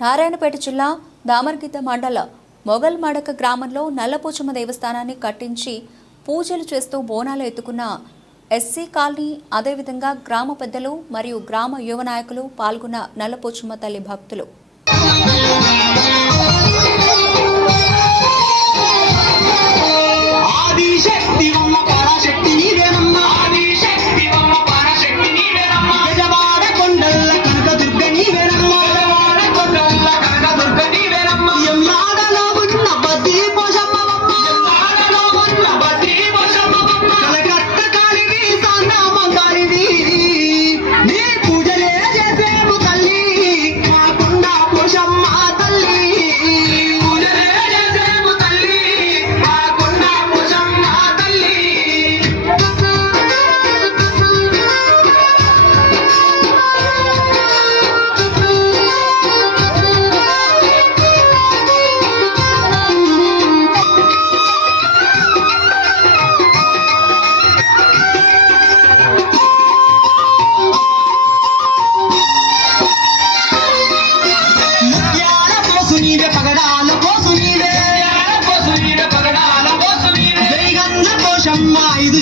నారాయణపేట జిల్లా దామర్గిద్ద మండల మొగల్ మడక గ్రామంలో నల్లపోచమ్మ దేవస్థానాన్ని కట్టించి పూజలు చేస్తూ బోనాలు ఎత్తుకున్న ఎస్సీ కాలనీ అదేవిధంగా గ్రామ పెద్దలు మరియు గ్రామ యువ నాయకులు పాల్గొన్న నల్లపోచమ్మ తల్లి భక్తులు. ఆదిశక్తి పగడాల పోసు నీవే పోసు నీవే పగడాల పోసు నీవే వేగంగా కోశమ్మ ఐదు